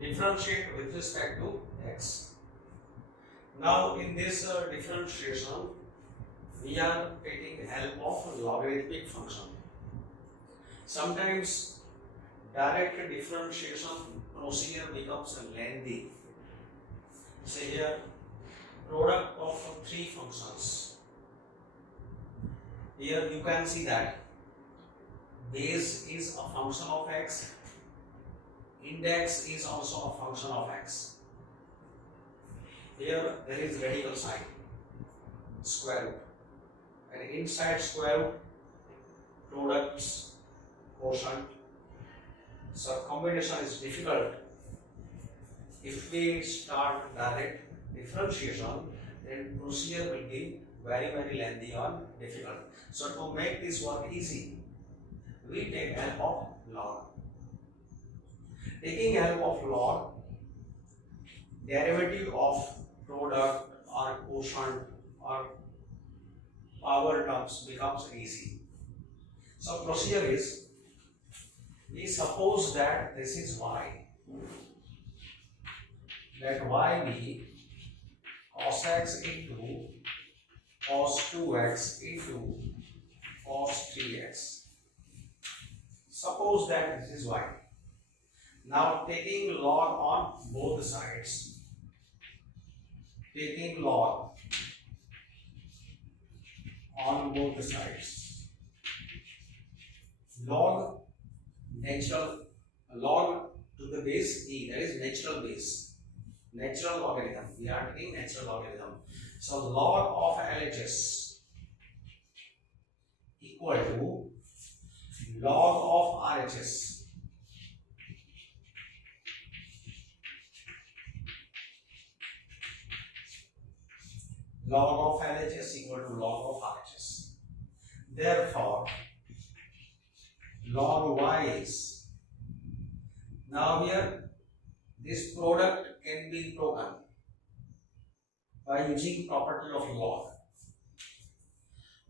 differentiate with respect to x. Now in this differentiation, we are taking help of logarithmic function. Sometimes direct differentiation procedure becomes lengthy. Say here, product of three functions. Here you can see that base is a function of x, index is also a function of x. Here there is radical sign, square root, and inside square root, products, quotient. So combination is difficult. If we start direct differentiation, then procedure will be very lengthy or difficult. So to make this work easy, we take help of log. Taking help of log, derivative of product or quotient or power terms becomes easy. So procedure is, we suppose that this is y, let y be cos x into cos 2x into cos 3x. Suppose that this is y. Now taking log on both sides, taking log on both sides, log natural, log to the base e, that is natural base, natural logarithm. We are taking natural logarithm. So log of LHS equal to log of RHS. Log of LHS equal to log of RHS. Therefore, log y is, now here this product can be broken by using property of log.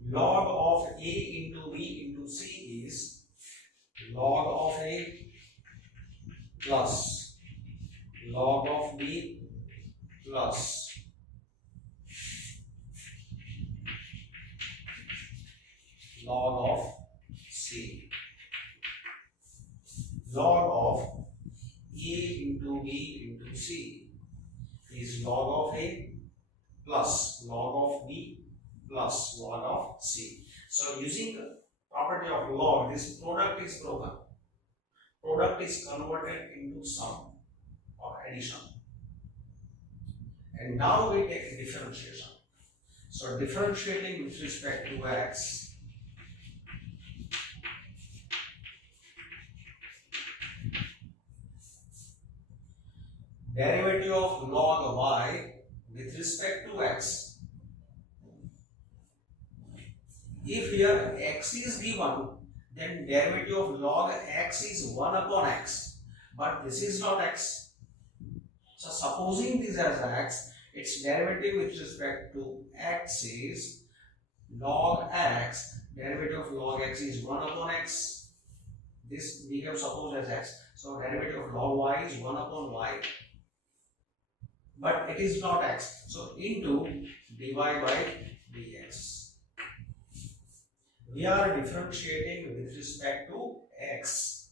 Log of a into b into c is log of a plus log of b plus log of c. Log of a into b into c is log of a plus log of b plus log of c. So using the property of log, this product is broken. Product is converted into sum or addition. And now we take differentiation. So differentiating with respect to x, derivative of log y with respect to x. If here x is given, then derivative of log x is 1 upon x, but this is not x. So supposing this as x, its derivative with respect to x is log x, derivative of log x is 1 upon x. This we have supposed as x. So derivative of log y is 1 upon y. But it is not x. So into dy by dx. We are differentiating with respect to x.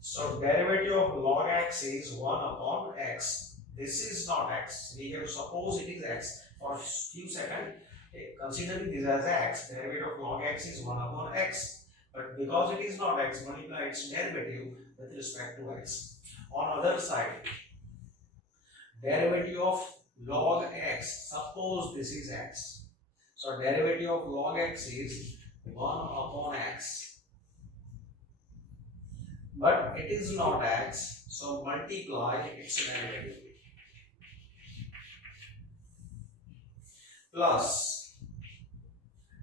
So derivative of log x is 1 upon x. This is not x. We have supposed it is x. For a few seconds, considering this as x, derivative of log x is 1 upon x. But because it is not x, multiply its derivative with respect to x. On other side, derivative of log x, suppose this is x. So derivative of log x is 1 upon x. But it is not x, so multiply its derivative. Plus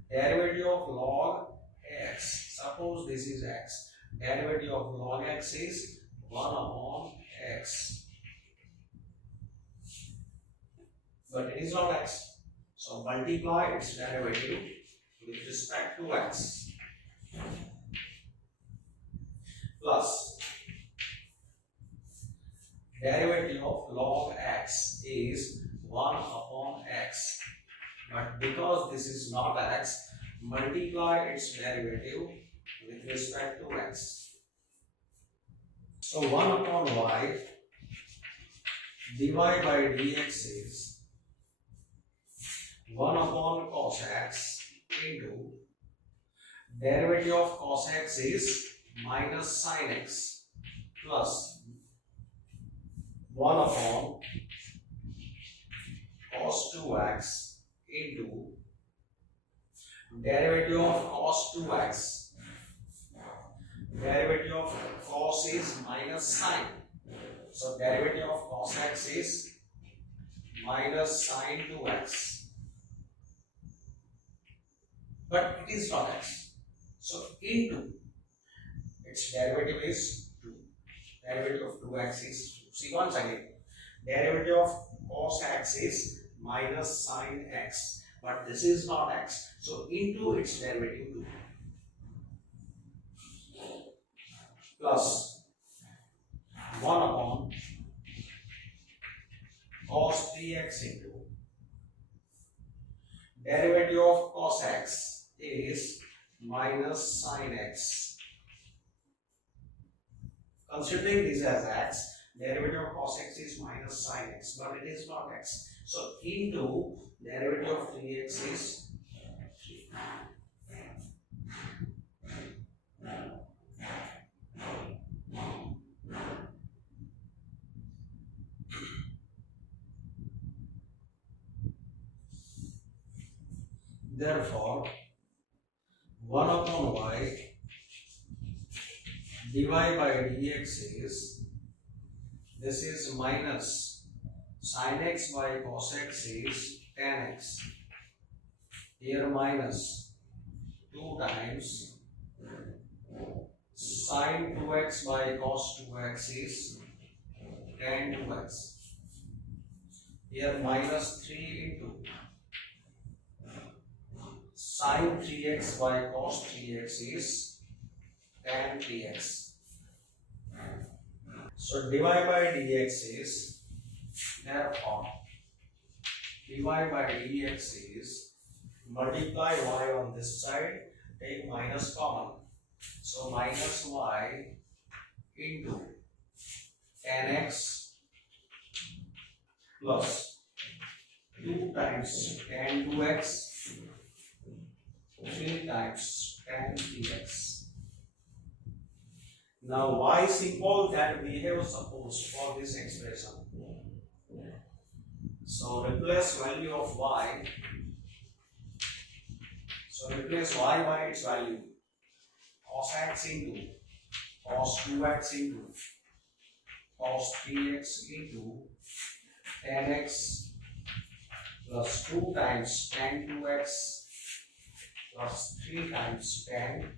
derivative of log x, suppose this is x. Derivative of log x is 1 upon x. But it is not x. So multiply its derivative with respect to x. Plus derivative of log x is 1 upon x. But because this is not x, multiply its derivative with respect to x. So 1 upon y dy by dx is 1 upon cos x into derivative of cos x is minus sin x plus 1 upon cos 2x into derivative of cos 2x. Derivative of cos is minus sin. So derivative of cos x is minus sin 2x. But it is not x. So into its derivative is 2. Derivative of 2x is 2. See once again. Derivative of cos x is minus sin x. But this is not x. So into its derivative 2. Plus 1 upon cos 3x into derivative of cos x is minus sin x. Considering this as x, derivative of cos x is minus sin x, but it is not x. So into derivative of 3x is 3. Therefore, 1 upon y dy by dx is, this is minus sin x by cos x is tan x. Here minus 2 times sin 2x by cos 2x is tan 2x. Here minus 3 into sin 3x by cos 3x is tan 3x. So dy by dx is, therefore dy by dx is, multiply y on this side, take minus common. So minus y into tan x plus 2 times tan 2x 3 times tan 3x. Now y symbol that we have supposed for this expression. So replace value of y. So replace y by its value. Cos x into cos 2x into cos 3x into tan x plus 2 times tan 2x plus 3 times tan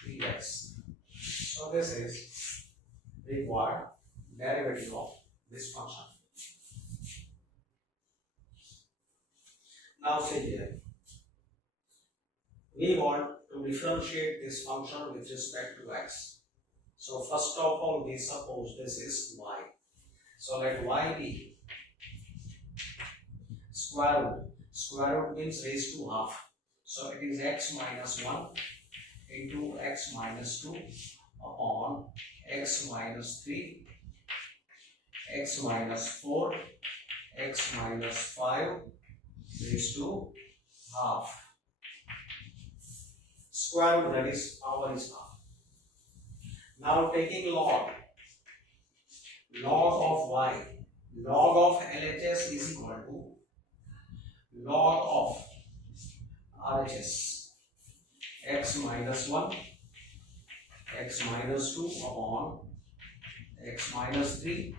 3x. So this is required derivative of this function. Now see here, we want to differentiate this function with respect to x. So first of all, we suppose this is y. So let y be square root. Square root means raised to half. So it is x minus 1 into x minus 2 upon x minus 3, x minus 4, x minus 5 raised to half. Square root, that is power is half. Now taking log of y, log of LHS is equal to log of RHS, x minus 1, x minus 2 upon x minus 3,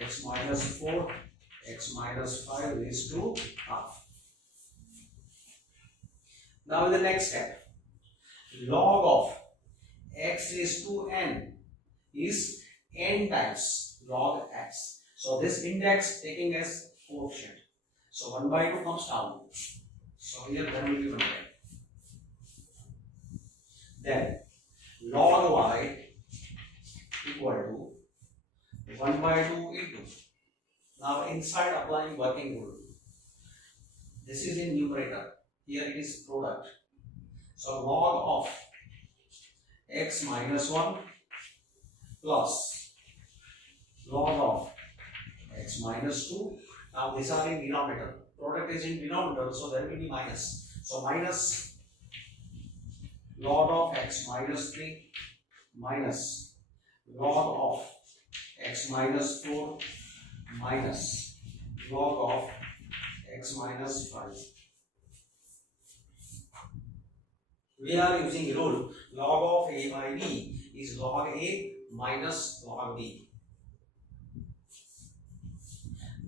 x minus 4, x minus 5 raised to half. Now the next step, log of x raised to n is n times log x. So this index taking as coefficient. So 1 by 2 comes down. So here there will be 1 by 2. Then log y equal to 1 by 2 into. Now inside applying working rule. This is in numerator. Here it is product. So log of x minus 1 plus log of x minus 2. Now these are in denominator. Product is in denominator, so there will be minus. So minus log of x minus 3 minus log of x minus 4 minus log of x minus 5. We are using rule log of a by b is log a minus log b.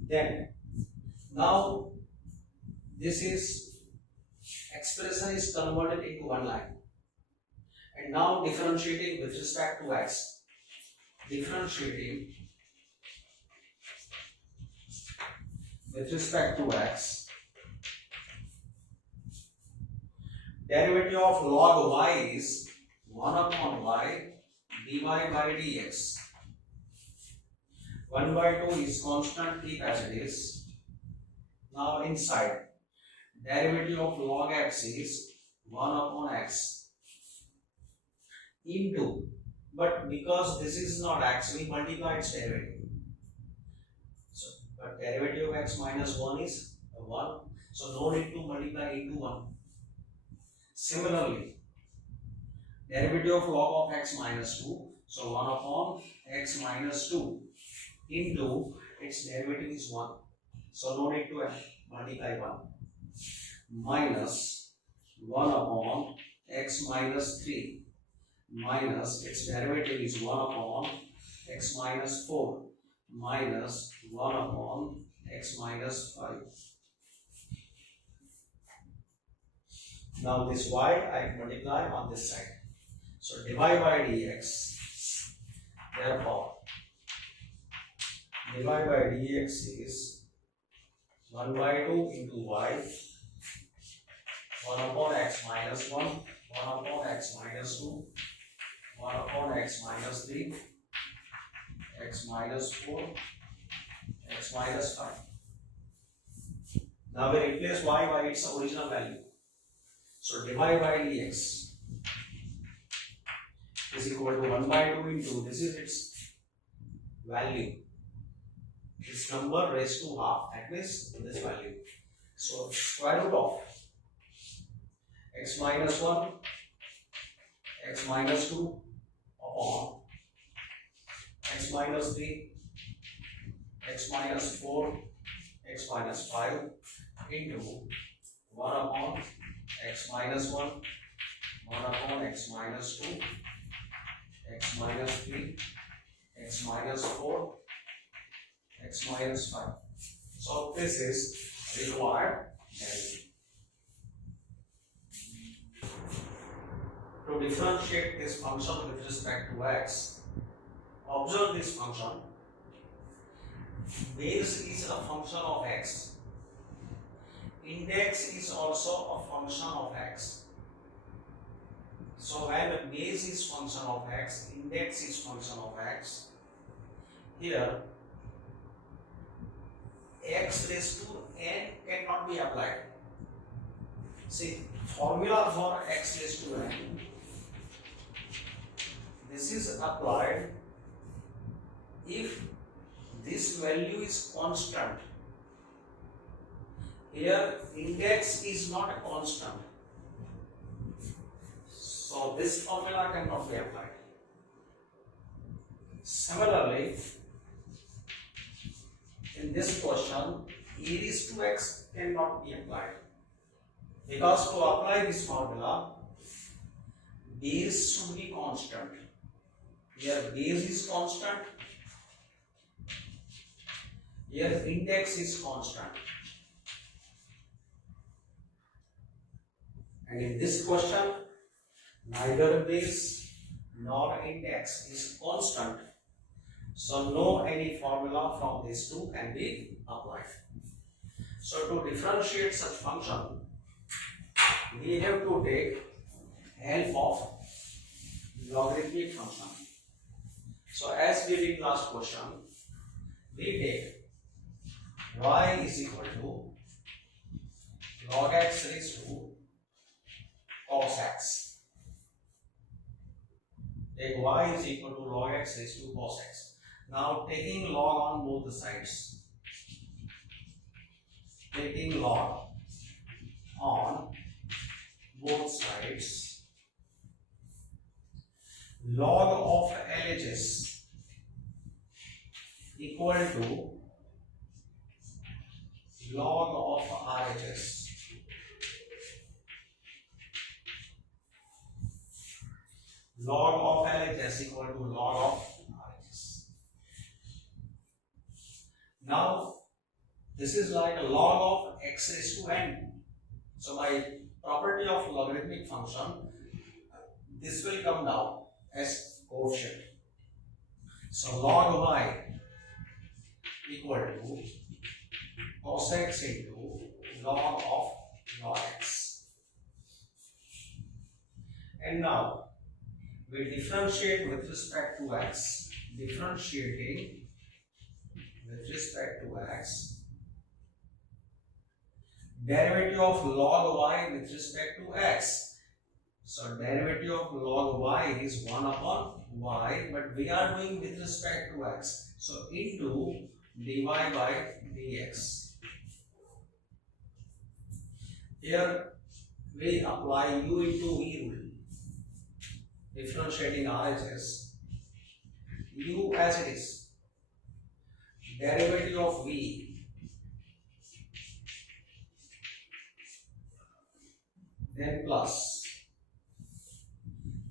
Then now this is expression is converted into one line, and now differentiating with respect to x. Differentiating with respect to x, derivative of log y is 1 upon y dy by dx. 1 by 2 is constant, keep as it is. Now inside, derivative of log x is 1 upon x into, but because this is not x, we multiply its derivative. So, but derivative of x minus 1 is 1, so no need to multiply into 1. Similarly, derivative of log of x minus 2, so 1 upon x minus 2 into its derivative is 1, so no need to multiply 1, minus 1 upon x minus 3 minus its derivative is 1 upon x minus 4 minus 1 upon x minus 5. Now this y I multiply on this side. So dy by dx, therefore dy by dx is 1 by 2 into y, 1 upon x minus 1, 1 upon x minus 2, 1 upon x minus 3, x minus 4, x minus 5. Now we replace y by its original value. So dy by dx is equal to 1 by 2 into, this is its value, its number raised to half, that means this value. So square root of x minus 1, x minus 2 upon x minus 3, x minus 4, x minus 5 into 1 upon x minus 1, 1 upon x minus 2, x minus 3, x minus 4, x minus 5. So this is required value. To differentiate this function with respect to x, observe this function. Base is a function of x. Index is also a function of x. So when base is function of x, index is function of x, here x raised to n cannot be applied. See, formula for x raised to n, this is applied if this value is constant. Here index is not a constant, so this formula cannot be applied. Similarly, in this question, e raised to x cannot be applied, because to apply this formula, base should be constant. Here base is constant, here index is constant. And in this question, neither base nor index is constant, so no any formula from these two can be applied. So to differentiate such function, we have to take help of logarithmic function. So as we did last question, we take y is equal to log x raised to cos x. Take y is equal to log x raised to cos x. Now taking log on both the sides. Taking log on both sides. Log of LHS equal to log of RHS. Log of LHS equal to log of RHS. Now this is like a log of x raised to n. So by property of logarithmic function, this will come down as coefficient. So log y equal to cos x into log of log x. And now we differentiate with respect to x. Differentiating with respect to x. Derivative of log y with respect to x. So derivative of log y is 1 upon y, but we are doing with respect to x. So into dy by dx. Here we apply u into v rule. Differentiating RHS. U as it is. Derivative of v. Then plus.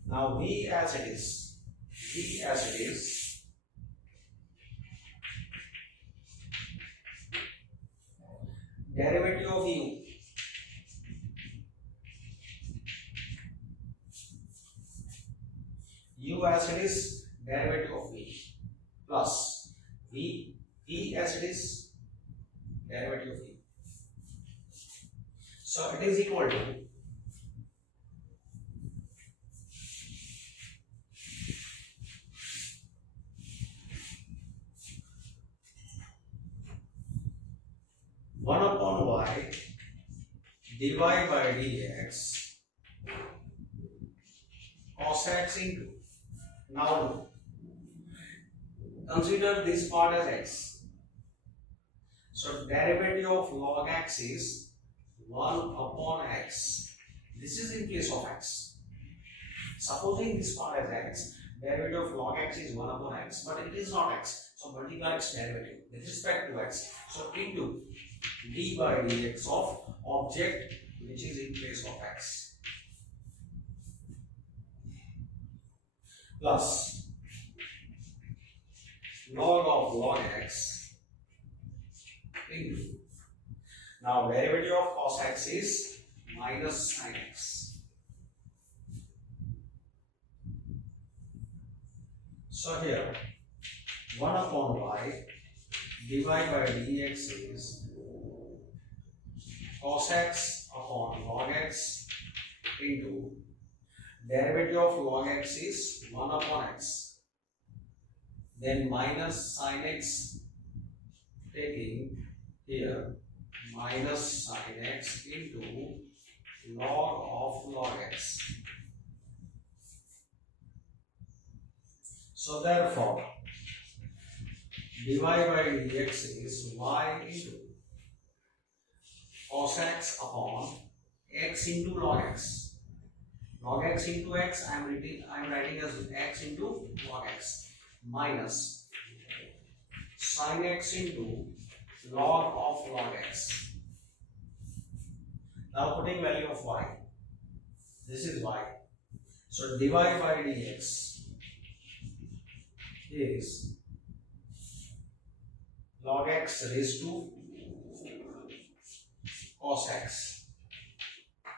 Now v as it is. V as it is. Derivative of u. U as it is. Derivative of v. Plus v. V as it is. Derivative of v. So it is equal to 1 upon y dy by dx cos x into. Now consider this part as x. So derivative of log x is 1 upon x. This is in place of x. Supposing this part as x, derivative of log x is 1 upon x, but it is not x. So multiply its derivative with respect to x. So into d by dx of object which is in place of x plus log of log x into. Now derivative of cos x is minus sin x. So here 1 upon y dy by dx is cos x upon log x into derivative of log x is 1 upon x, then minus sin x, taking here minus sin x into log of log x. So therefore dy by dx is y into cos x upon x into log x. Log x into x I am writing as x into log x minus sin x into log of log x. Now putting value of y. This is y. So dy by dx is log x raised to cos x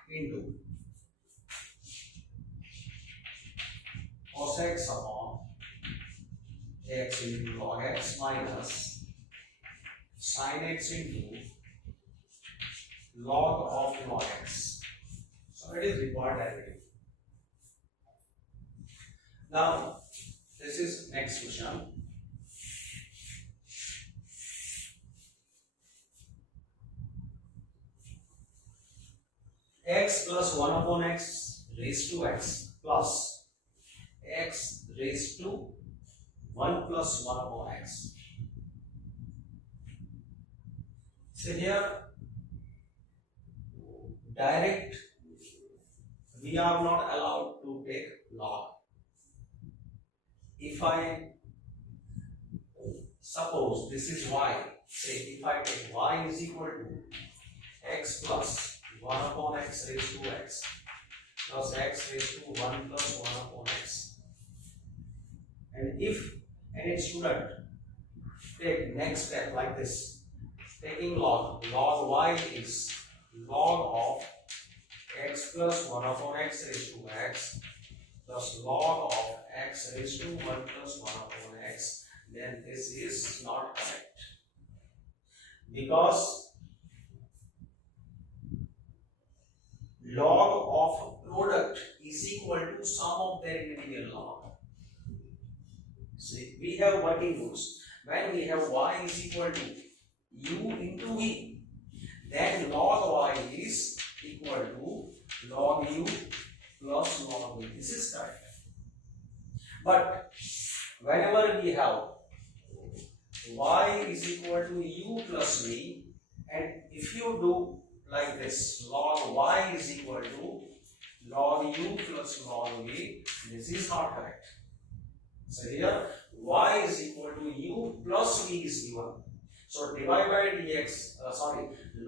into cos x upon x into log x minus sin x into log of log x. So it is required derivative. Now this is next question. x plus 1 upon x raised to x plus x raised to 1 plus 1 upon x. So here direct we are not allowed to take log. If I suppose this is y, say if I take y is equal to x plus 1 upon x raised to x plus x raised to 1 plus 1 upon x, and if any student take next step like this, taking log y is log of x plus 1 upon x raised to x plus log of x raised to 1 plus 1 upon x, then this is not correct, because log of product is equal to sum of their individual log. See, we have working rules. When we have y is equal to u into v, then log y is equal to log u plus log v. This is correct. But whenever we have y is equal to u plus v, and if you do like this, log y is equal to log u plus log v, this is not correct. So here y is equal to u plus v is given. So dy by dx,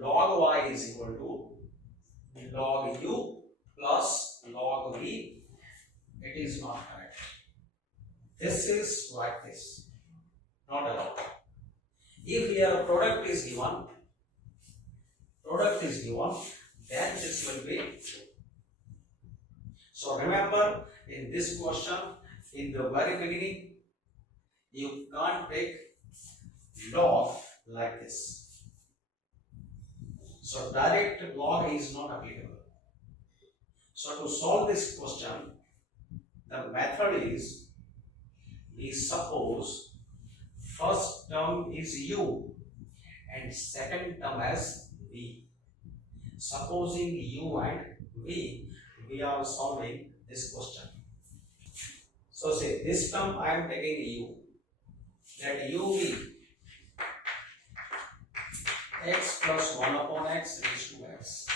log y is equal to log u plus log v. It is not correct. This is like this, not allowed. If here product is given, then this will be true. So remember, in this question, in the very beginning, you can't take log like this. So direct log is not applicable. So to solve this question, the method is, we suppose first term is u and second term as v. Supposing u and v, we are solving this question. So say this term I am taking u, that uv x plus 1 upon x raised to x.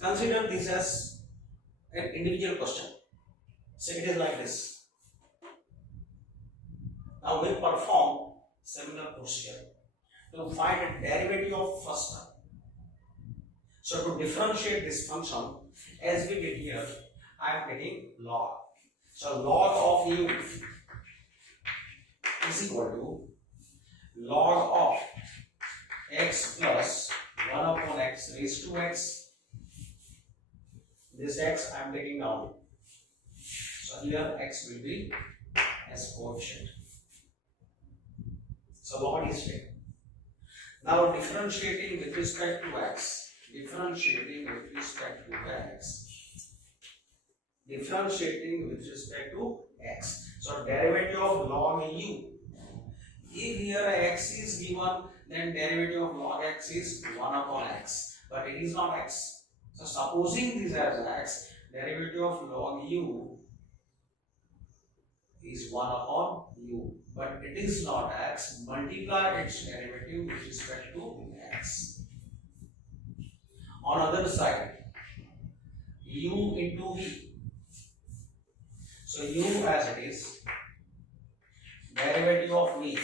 Consider this as an individual question. So it is like this. Now we perform similar procedure to find a derivative of first term. So to differentiate this function, as we did here, I am taking log. So log of u is equal to log of x plus 1 upon x raised to x. This x I am taking down. So here x will be as coefficient. So log is taken. Now differentiating with respect to x. Differentiating with respect to x. So derivative of log u. If here x is given, then derivative of log x is 1 upon x. But it is not x. So supposing this as x, derivative of log u is 1 upon u. But it is not x. Multiply its derivative with respect to x. On other side, u into v. So u as it is, derivative of v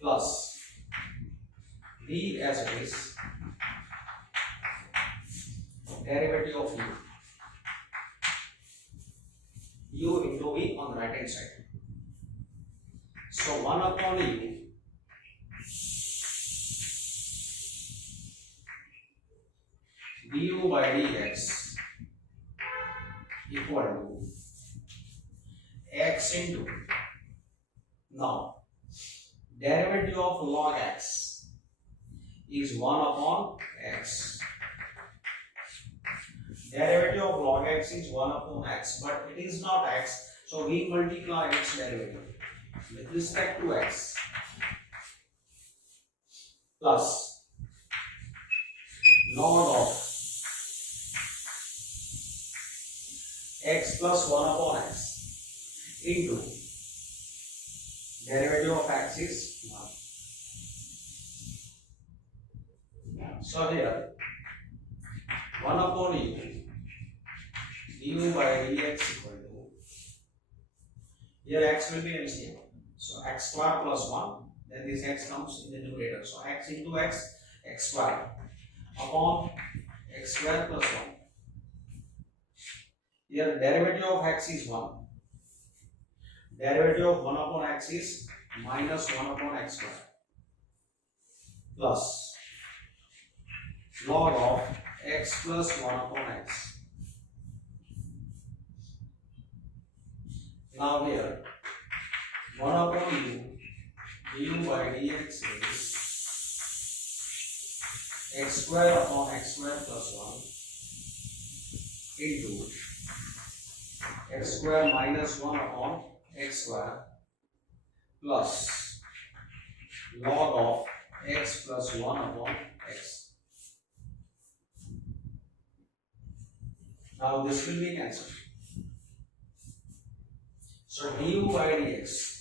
plus v as it is, derivative of u into v on the right hand side. So 1 upon u du by dx equal to x into, now derivative of log x is 1 upon x. Derivative of log x is 1 upon x, but it is not x, so we multiply its derivative with respect to x. plus log of x plus 1 upon x into derivative of x is 1. So here 1 upon u du by dx equal to, here x will be LCM. So x square plus 1, then this x comes in the numerator. So x into x, x square upon x square plus 1. Here derivative of x is 1. Derivative of 1 upon x is minus 1 upon x square plus log of x plus 1 upon x. Now here 1 upon u du by dx is x square upon x square plus 1 into x square minus 1 upon x square plus log of x plus 1 upon x. Now this will be cancelled. So du by dx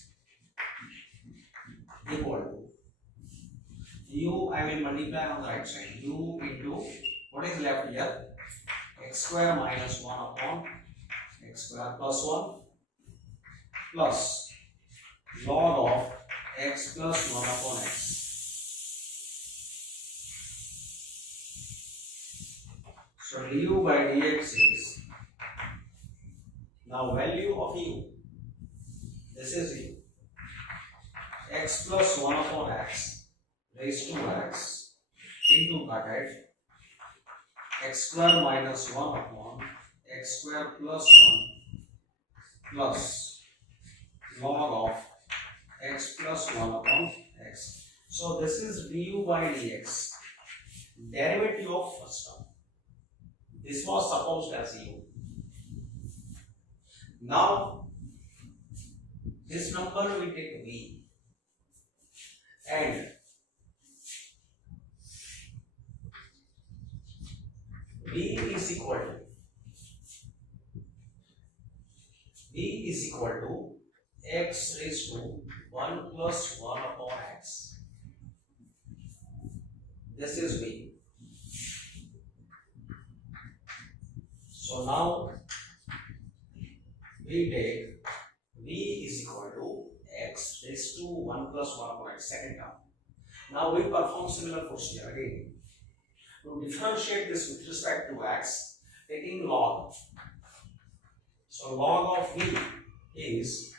equal to u, I will multiply on the right side, u into what is left here, x square minus 1 upon x square plus 1 plus log of x plus 1 upon x. So du by dx is, now value of u, this is u, x plus 1 upon x raised to x into bracket x square minus 1 upon x square plus 1 plus log of x plus 1 upon x. So this is du by dx, derivative of first term. This was supposed as u. Now this number we take v and v is equal to x raised to 1 plus 1 upon x. This is v. So now we take v is equal to x raised to 1 plus 1 upon x, second term. Now we perform similar procedure again. To differentiate this with respect to x, taking log. So log of v is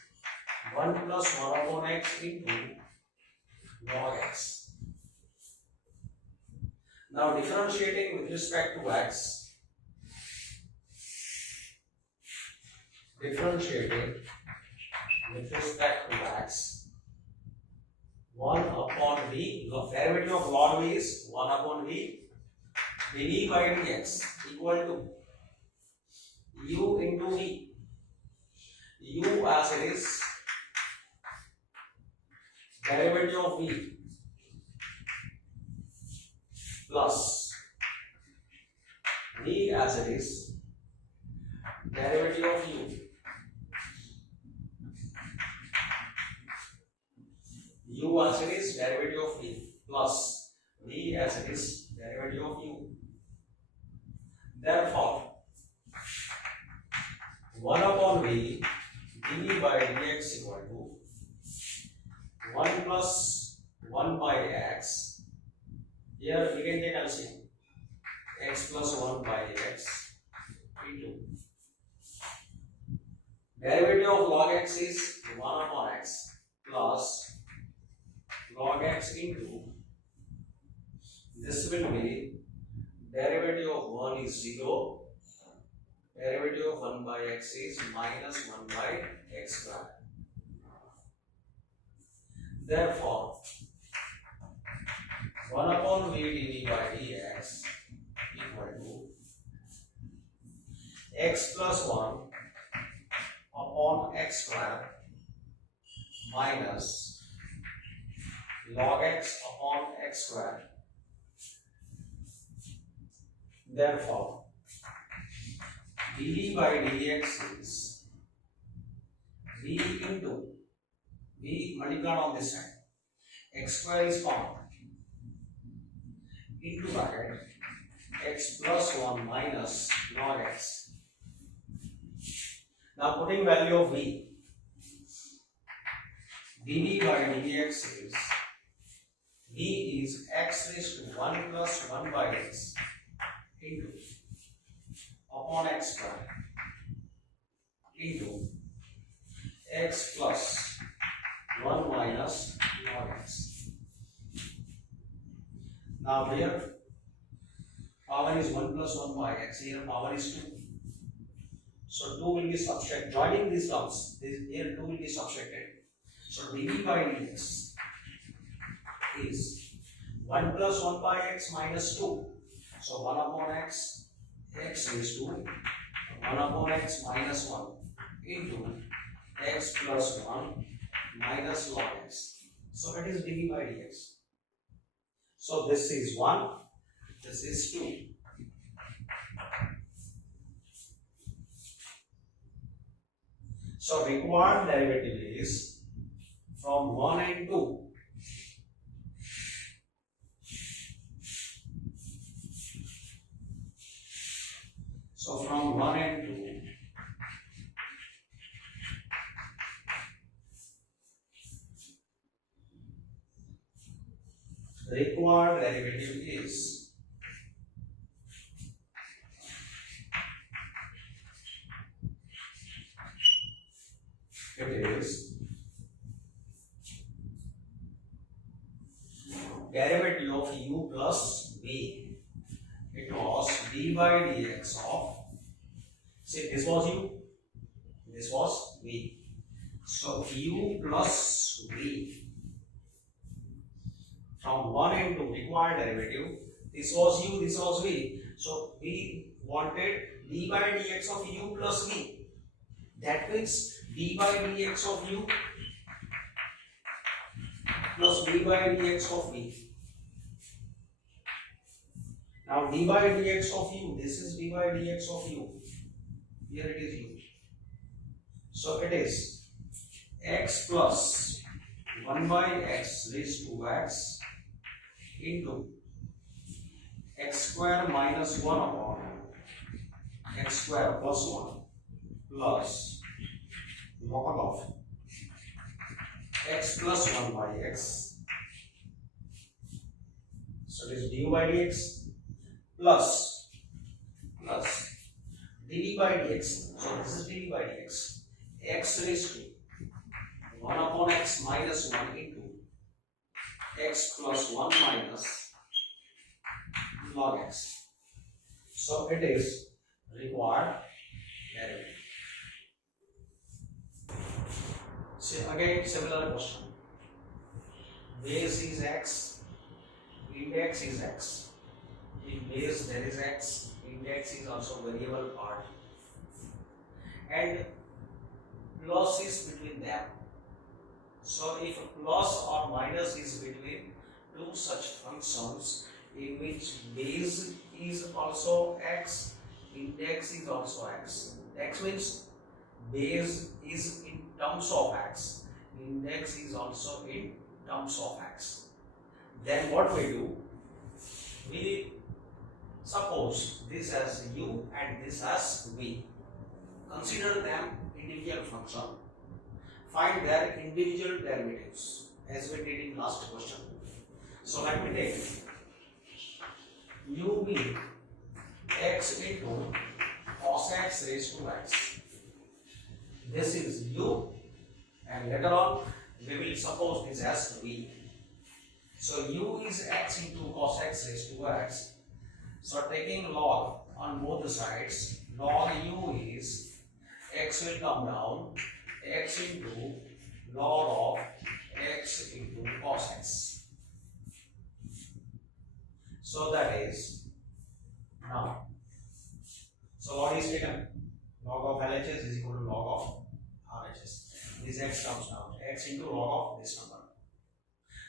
1 plus 1 upon x into log x. Now differentiating with respect to x, differentiating with respect to x, 1 upon v, derivative of log v is 1 upon v, dv by dx equal to u into v, u as it is, derivative of v plus v as it is, derivative of u, u as it is, derivative of v plus v as it is, derivative of u. Therefore 1 upon v dv by dx equal to 1 plus 1 by x. Here we can take LCM, x plus 1 by x into derivative of log x is 1 upon x plus log x into, this will be derivative of 1 is 0, derivative of 1 by x is minus 1 by x square. Therefore 1 upon v dv by dx equal to x plus 1 upon x square minus log x upon x square. Therefore, dv by dx is v into v multiplied on this side. X square is common into bracket x plus 1 minus log x. Now putting value of v, dv by dx is v is x raised to 1 plus 1 by x into upon x square into x plus 1 minus log x. Now here power is 1 plus 1 by x, here power is 2. So 2 will be subtracted. Joining these terms, here 2 will be subtracted. So dv by dx is 1 plus 1 by x minus 2. So 1 upon x, x raised to 1 upon x minus 1 into x plus 1 minus log x. So it is dv by dx. So this is 1, this is 2. So required derivative is from 1 and 2. So from 1 and 2, required derivative is derivative of u plus v. It was d by dx of, say this was u, this was v. So u plus v from 1 and 2 required derivative. This was u, this was v. So we wanted d by dx of u plus v. That means d by dx of u plus d by dx of v. Now d by dx of u, this is d by dx of u. Here it is u. So it is x plus 1 by x raised to x into x square minus 1 upon x square plus 1 plus log of x plus 1 by x. So it is du by dx plus dv by dx. So this is dv by dx. X raised to 1 upon x minus 1 into x plus 1 minus log x. So it is required derivative. So again similar question. Base is x, index is x. In base there is x, index is also variable part, and plus is between them. So if plus or minus is between two such functions in which base is also x, index is also x. X means base is in terms of x, index is also in terms of x. Then what we do? We suppose this as u and this as v. Consider them individual function. Find their individual derivatives as we did in last question. So let me take uv x into cos x raised to x. This is u, and later on we will suppose this as v. So u is x into cos x raised to x. So taking log on both the sides, log u is x will come down, x into log of x into cos x. So that is now. So what is taken? Log of LHS is equal to log of RHS. This x comes down, x into log of this number.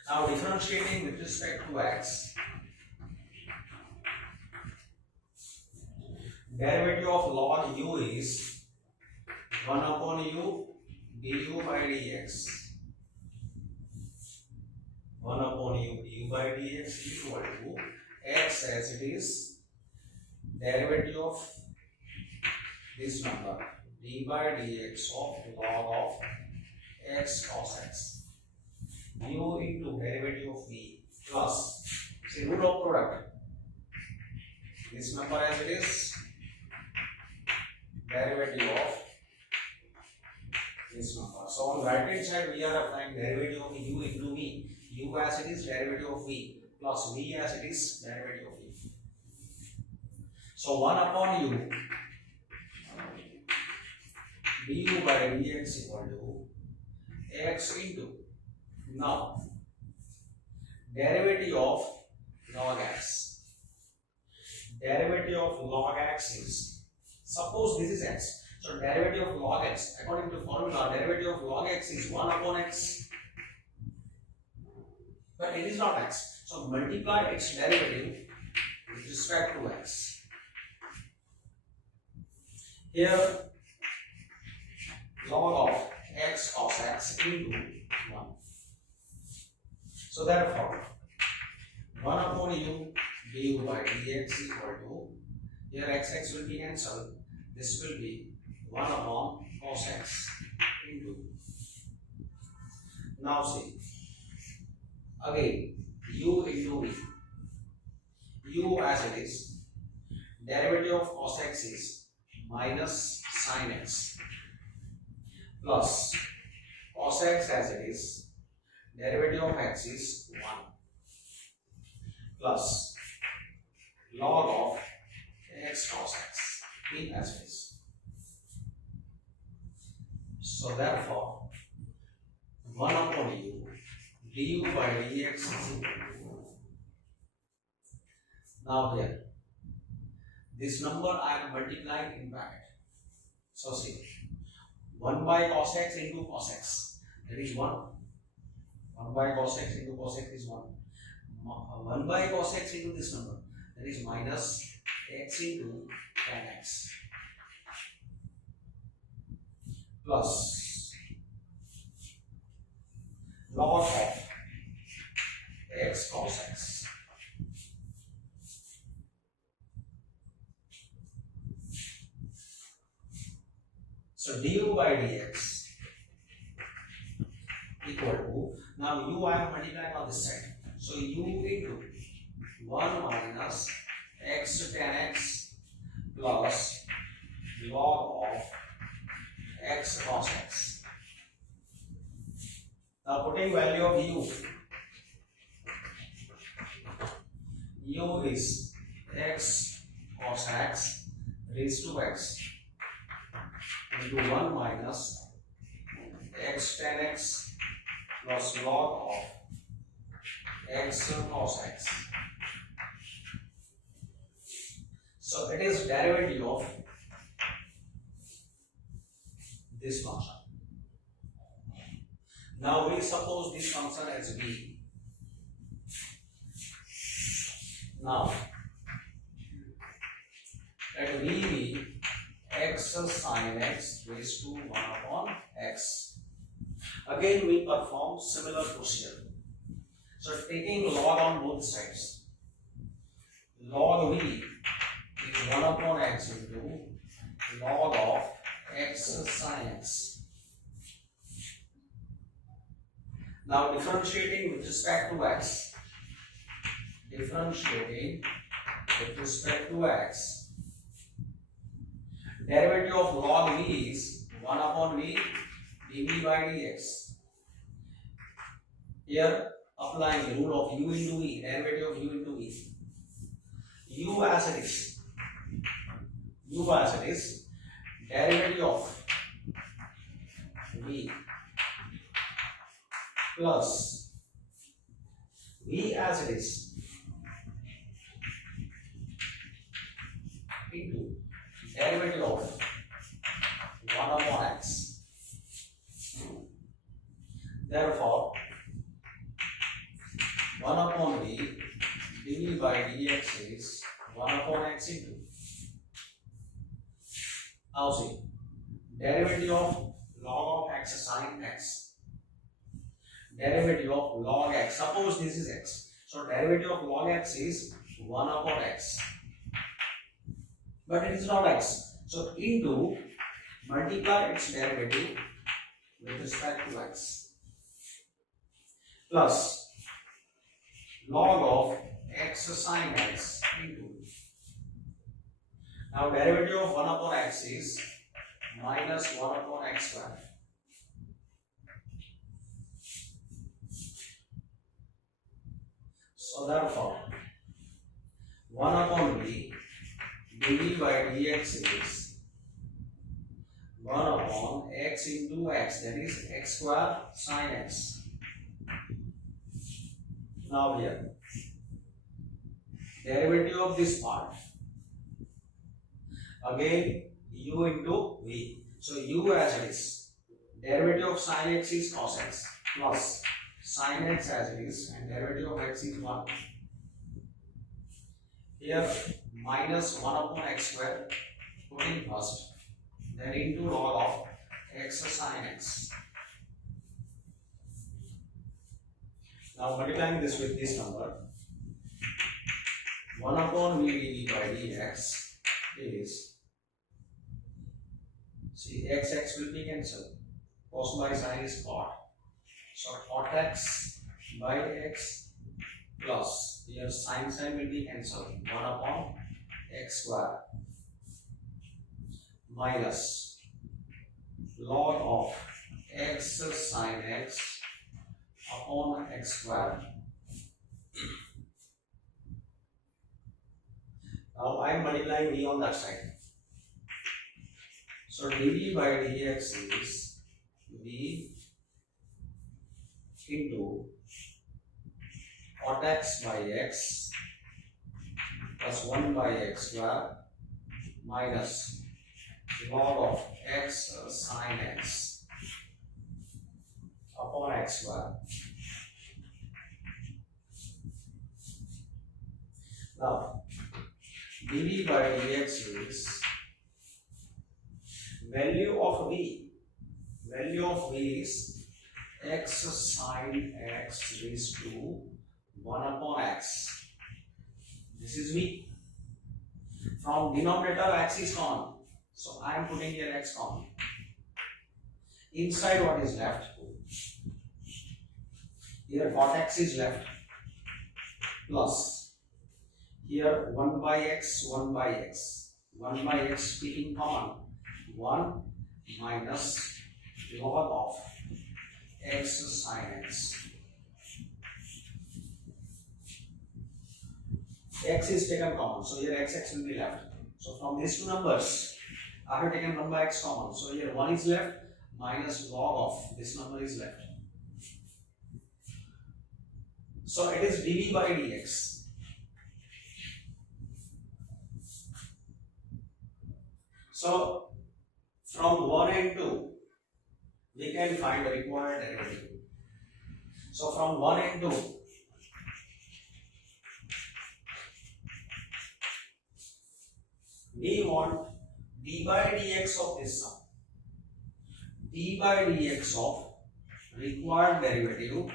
Now differentiating with respect to x, derivative of log u is 1 upon u du by dx. 1 upon u du by dx equal to x as it is, derivative of this number d by dx of log of x cos x, u into derivative of v plus, say, root of product, this number as it is, derivative of this number. So on right hand side we are applying derivative of u into v, u as it is, derivative of v, plus v as it is, derivative of v. So 1 upon u du by dx equal to x into, now derivative of log x. Derivative of log x is, suppose this is x, so derivative of log x, according to formula, derivative of log x is 1 upon x, but it is not x, so multiply its derivative with respect to x. Here log of x cos x into 1. So therefore 1 upon u du by dx equal to, here x will be cancelled, this will be 1 upon cos x into, now see, again u into v, u as it is, derivative of cos x is minus sin x, plus cos x as it is, derivative of x is 1, plus log of x cos x, v as it is. So therefore 1 upon u du by dx is equal to, now here this number I am multiplying in bracket. So see, 1 by cos x into cos x, that is 1. 1 by cos x into cos x is 1. 1 by cos x into this number, that is minus x into tan x, plus log of x cos x. So du by dx equal to, now u I am multiplying on this side, so u into 1 minus x tan x plus log of x cos x. Now putting value of u is x cos x raised to x into 1 minus x tan x plus log of x cos x. So it is derivative of this function. Now we suppose this function as v. Now let v be x sin x raised to 1 upon x. Again we perform similar procedure. So taking log on both sides, log v is 1 upon x into log of x sin x. Now differentiating with respect to x, derivative of log v is 1 upon v dv by dx. Here applying the rule of u into v, derivative of u into v. U as it is, derivative of v plus v as it is into derivative of 1 upon x. Therefore 1 upon v dv by dx is 1 upon x into. Now see, derivative of log of x sin x. Derivative of log x. Suppose this is x. So derivative of log x is 1 upon x. But it is not x. So into multiply its derivative with respect to x plus log of x sin x into. Now derivative of 1 upon x is minus 1 upon x square. So therefore 1 upon v dv by dx is 1 upon x into x, that is x square sin x. Now here, derivative of this part, again u into v. So u as it is, derivative of sin x is cos x plus sin x as it is, and derivative of x is 1. Here minus 1 upon x square, putting first, then into log of x sin x. Now multiplying this with this number, 1 upon v dv by dx is, see, x will be cancelled, cos by sin is cot, so cot x by x plus, here sin will be cancelled, 1 upon x square minus log of x sin x upon x square. Now I am multiplying v on that side. So dv by dx is v into cot x by x plus 1 by x square minus log of x sin x upon x square. Now dv by dx is value of v is x sin x raised to 1 upon x. This is v. From denominator x is common, so I am putting here x common. Inside what is left? Here cot x is left plus here 1 by x, 1 by x, 1 by x taking common, 1 minus log of x sin x. X is taken common, so here x will be left. So from these two numbers, I have taken 1 by x common. So here 1 is left minus log of this number is left. So it is dv by dx. So from 1 and 2, we can find the required derivative. So from 1 and 2, we want d by dx of this sum. D by dx of required derivative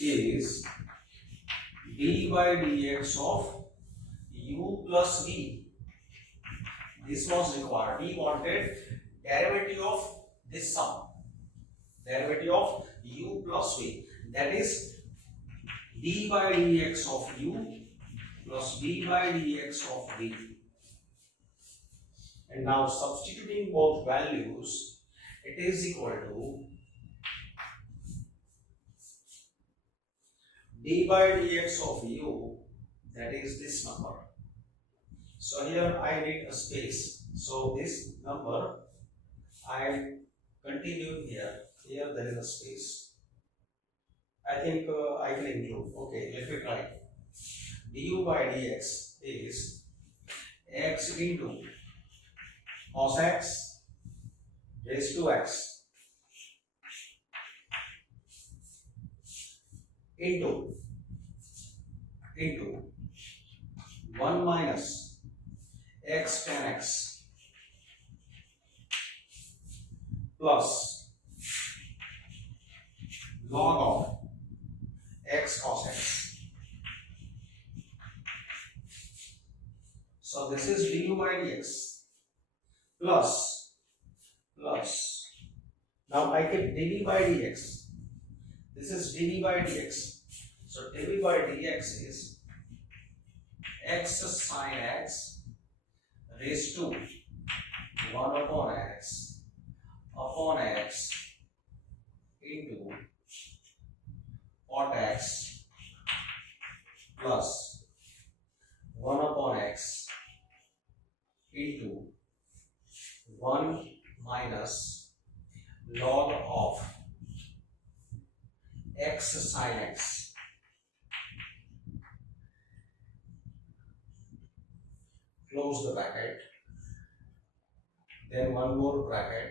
is d by dx of u plus v. This was required. We wanted derivative of this sum, derivative of u plus v, that is d by dx of u plus d by dx of v. And now substituting both values, it is equal to d by dx of u, that is this number. So here I need a space. So this number I am continuing here. Here there is a space. I think I can include. Okay, let me try. Du by dx is x into cos x raised to x into 1 minus x tan x plus log of x cos x. So this is du by dx plus now I get dv by dx. This is dv by dx. So dv by dx is x sin x raised to 1 upon x into cot x plus 1 upon x into 1 minus log of x sin x. Close the bracket, then one more bracket,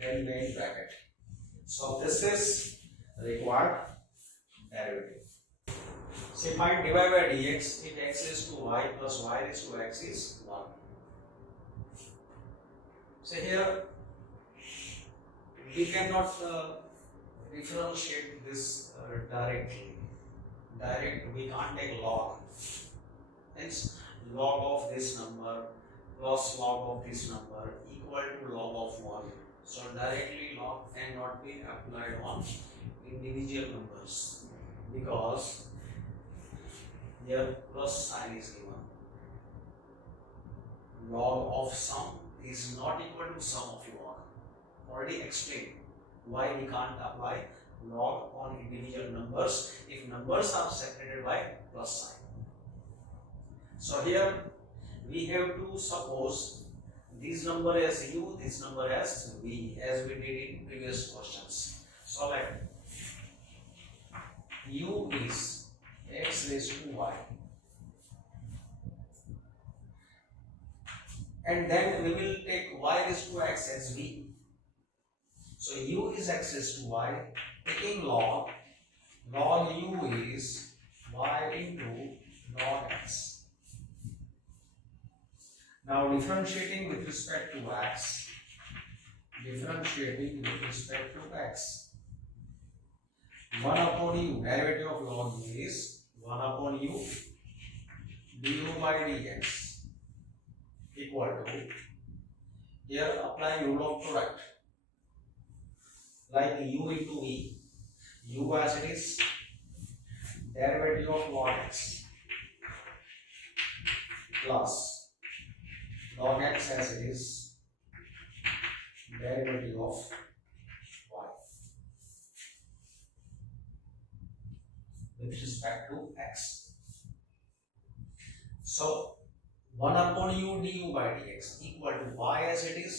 then main bracket. So this is required derivative. So find dy by dx if x is to y plus y is to x is 1. So here we cannot differentiate this directly. We can't take log. Hence log of this number plus log of this number equal to log of 1. So directly log cannot be applied on individual numbers because here plus sign is given. Log of sum is not equal to sum of log. Already explained why we can't apply log on individual numbers if numbers are separated by plus sign. So here we have to suppose this number as u, this number as v, as we did in previous questions. So let u is x raised to y, and then we will take y raised to x as v. So u is x raised to y, taking log u is y into log x. Now differentiating with respect to x, differentiating with respect to x, 1 upon u, derivative of log u is 1 upon u du by dx equal to, here apply rule of product, like u into v, u as it is, derivative of log x plus log x as it is, derivative of y with respect to x. So 1 upon u du by dx equal to y as it is,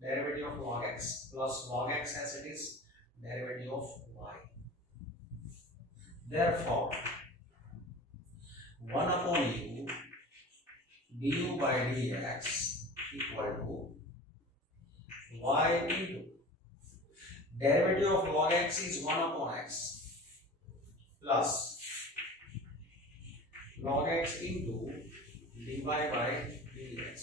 derivative of log x plus log x as it is, derivative of y. Therefore 1 upon u du by dx equal to y into, derivative of log x is 1 upon x plus log x into dy by dx.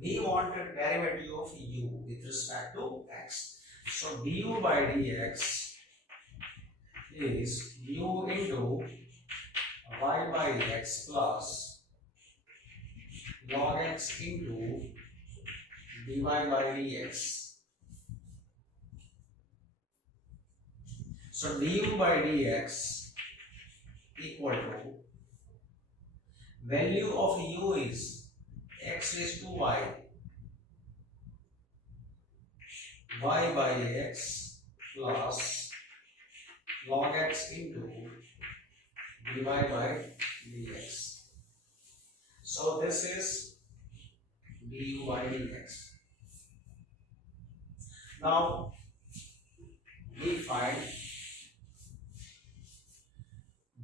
We wanted derivative of u with respect to x. So du by dx is u into y by x plus log x into dy by dx. So du by dx equal to, value of u is x raised to y by x plus log x into dy by dx. So this is du by dx. Now we find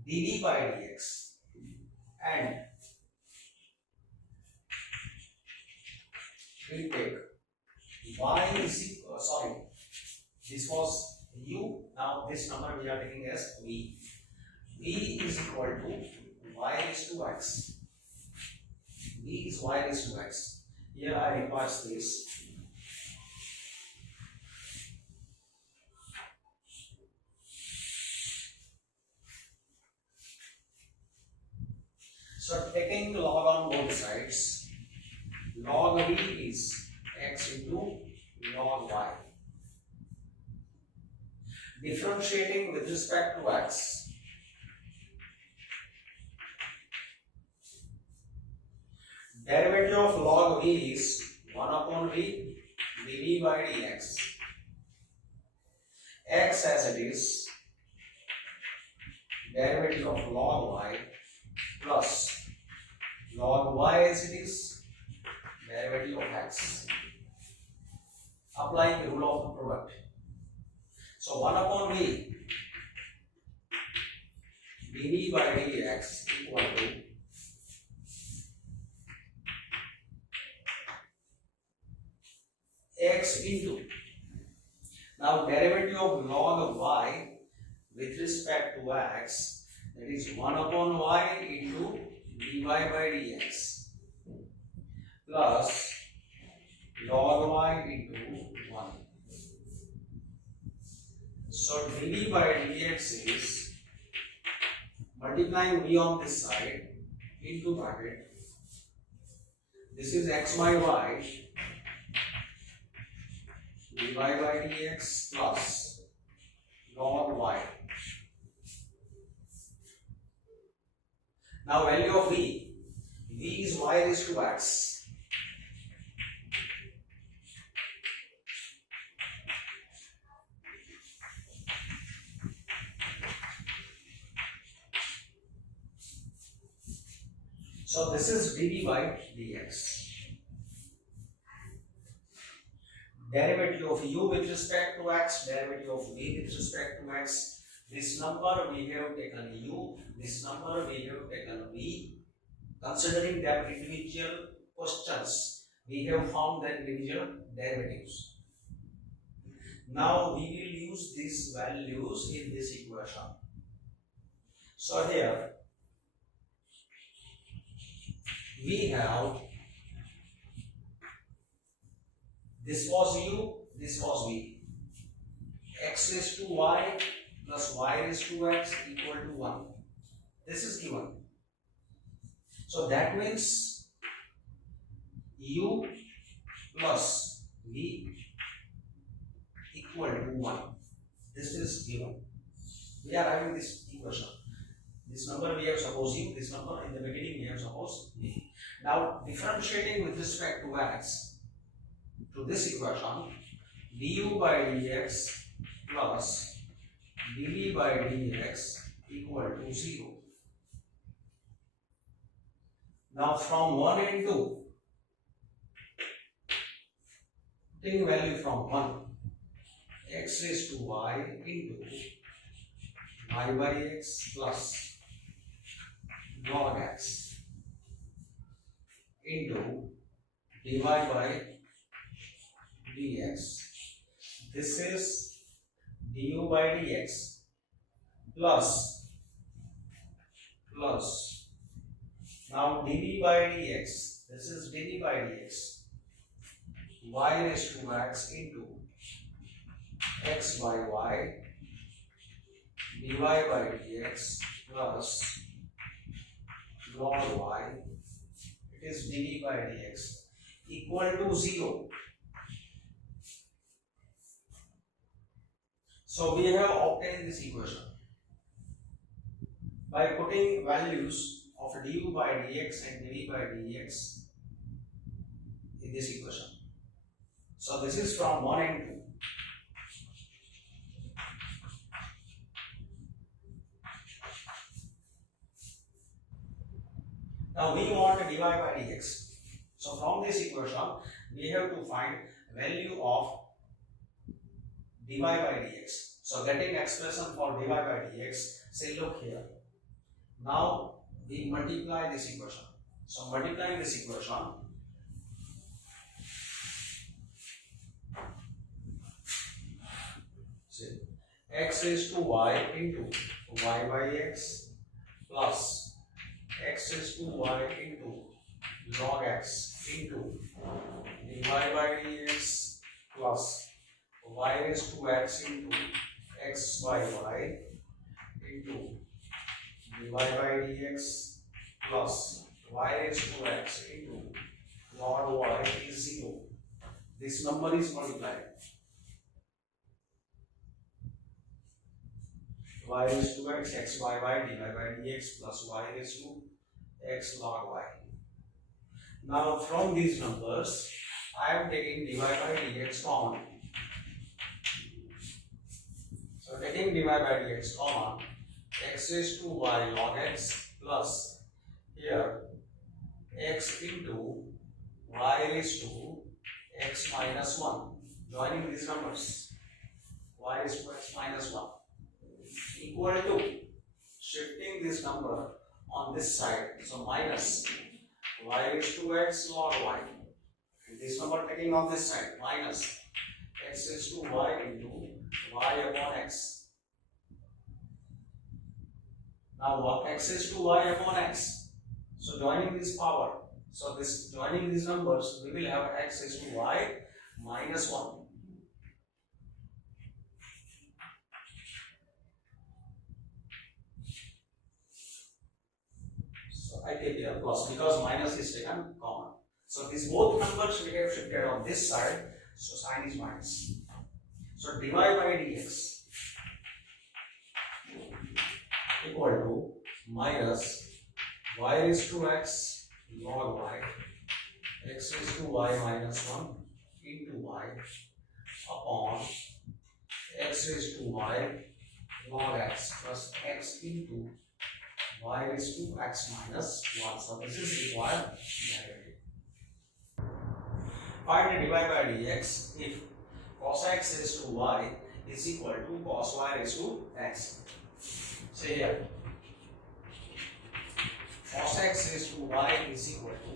dv by dx, and we take y is equal, sorry, this was u, now this number we are taking as v. V is equal to y raised to x. V is y raised to x. Here I require this. So taking log on both sides, log v is x into log y. Differentiating with respect to x, derivative of log v is 1 upon v dv by dx. X as it is, derivative of log y plus log y as it is, derivative of x. Applying the rule of product. So 1 upon v dv by dx equal to x into, now derivative of log y with respect to x, that is 1 upon y into dy by dx plus log y into 1. So dv by dx is multiplying v on this side into bracket. This is x by y dy by dx plus log y. Now value of v is y raised to x. So this is dv by dx. Derivative of u with respect to x, derivative of v with respect to x. This number we have taken u, this number we have taken v. Considering that individual questions, we have found the individual derivatives. Now we will use these values in this equation. So here we have, this was u, this was v. X raised to y plus y raised to x equal to 1. This is given. So that means u plus v equal to 1. This is given. We are having this equation. This number we have supposed u, this number in the beginning we have supposed v. Now differentiating with respect to x, to this equation, du by dx plus dv by dx equal to 0. Now from 1 and 2, taking value from 1, x raised to y into y by x plus log x into dy by dx. This is du by dx plus now dv by dx. This is dv by dx y raised to x into x by y dy by dx plus log y. It is dv by dx equal to 0. So we have obtained this equation by putting values of du by dx and dv by dx in this equation. So this is from 1 and 2. Now we want dy by dx. So from this equation we have to find value of dy by dx. So getting expression for dy by dx, say look here. Now we multiply this equation. So multiplying this equation, see, x raised to y into y by x plus x raised to y into log x into dy by dx plus y raised to x into x by y into dy by dx plus y raised to x into log y is 0. This number is multiplied. Y raised to x by y dy by dx plus y raised to x log y. Now from these numbers, I am taking dy by dx common. So taking dy by dx common, x raised to y log x plus here x into y raised to x minus 1. Joining these numbers, y raised to x minus 1 equal to shifting this number on this side. So minus y raised to x log y. This number taking on this side minus x raised to y into y upon x. Now what x raised to y upon x. So joining this power. So this joining these numbers, we will have x raised to y minus 1. So I take here plus because minus is taken common. So these both numbers we have shifted on this side. So sign is minus. So dy by dx equal to minus y raised to x log y x raised to y minus 1 into y upon x raised to y log x plus x into y raised to x minus 1. So this is required derivative. Find the dy by dx if cos x raised to y is equal to cos y raised to x. Say here, cos x raised to y is equal to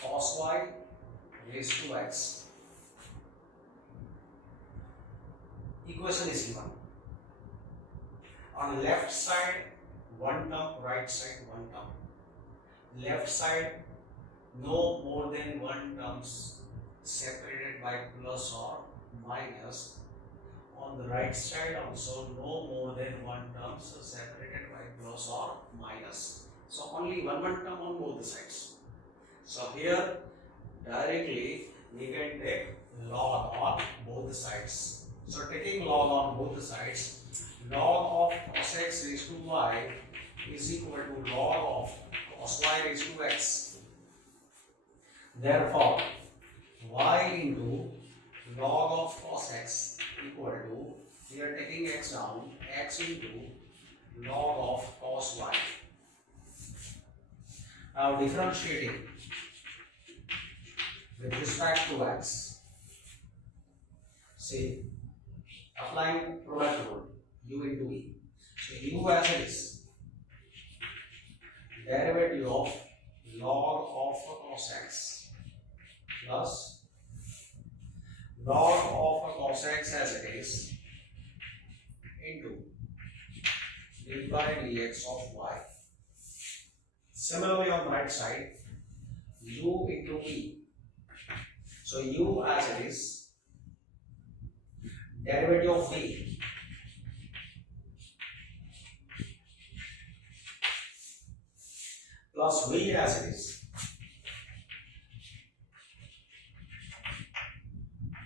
cos y raised to x. Equation is given. On left side, one term, right side, one term. Left side, no more than one terms separated by plus or minus. On the right side also, no more than one terms separated by plus or minus. So only one term on both the sides. So here directly we can take log on both the sides. So taking log on both the sides, log of cos x raised to y is equal to log of cos y raised to x. Therefore, y into log of cos x equal to, we are taking x down, x into log of cos y. Now differentiating with respect to x. See, applying product rule, u into v. So u as it is, derivative of log of cos x plus log of cos x as it is into d by dx of y. Similarly on the right side, u into v. So u as it is, derivative of v plus v as it is,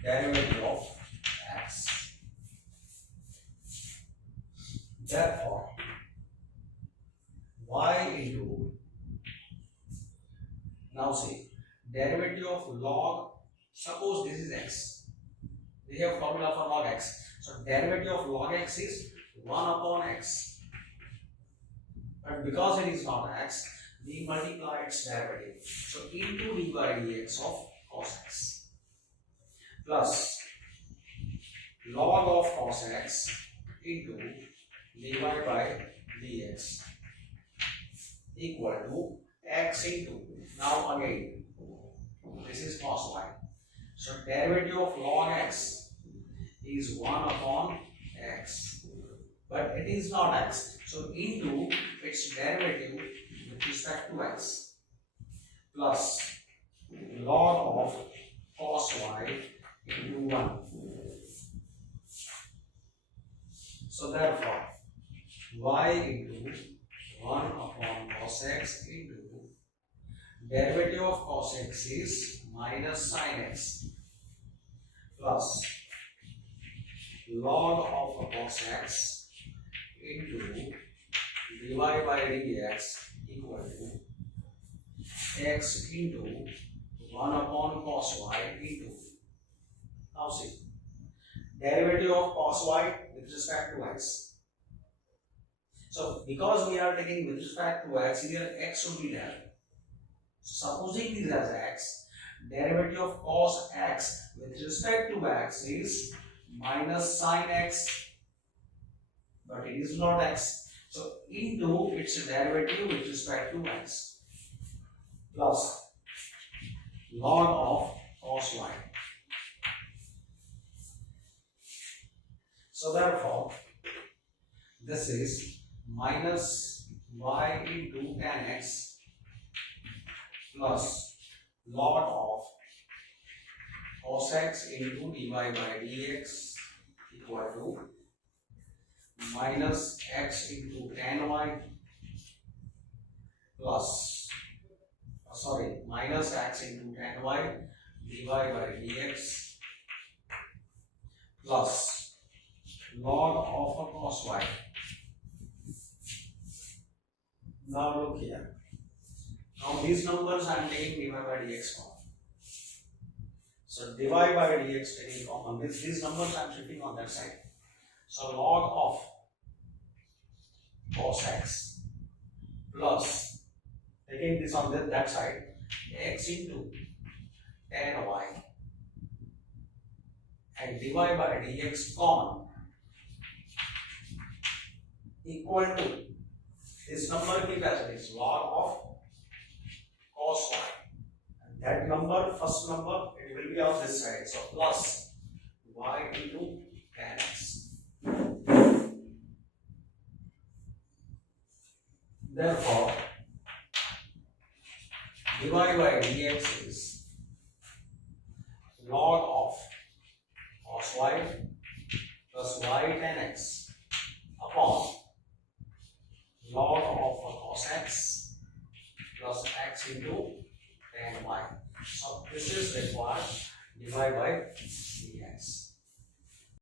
derivative of x. Therefore, y into, now see, derivative of log, suppose this is x. We have formula for log x. So derivative of log x is 1 upon x. But because it is not x, we multiply its derivative. So into d by dx of cos x plus log of cos x into dy by dx equal to x into, now again this is cos y. So derivative of log x is 1 upon x, but it is not x. So into its derivative with respect to x plus log of cos y into 1. So therefore y into 1 upon cos x into derivative of cos x is minus sin x plus log of cos x into dy by dx equal to x into 1 upon cos y into, now see, derivative of cos y with respect to x. So because we are taking with respect to x, here x should be there. Supposing this as x, derivative of cos x with respect to x is minus sin x, but it is not x. So into its derivative with respect to x plus log of cos y. So therefore this is minus y into tan x plus log of cos x into dy by dx equal to minus x into tan y plus minus x into tan y dy by dx plus log of a cos y. Now look here. Now these numbers I am taking dy by dx common. So dy by dx taking common. These numbers I am shifting on that side. So log of cos x plus taking this on that side x into tan y and dy by dx common equal to this number keep as it is log of cos y, and that number, first number, it will be on this side, so plus y into tan x. Therefore dy by dx is log of cos y plus y tan x upon log of cos x plus x into tan y. So this is required dy by dx.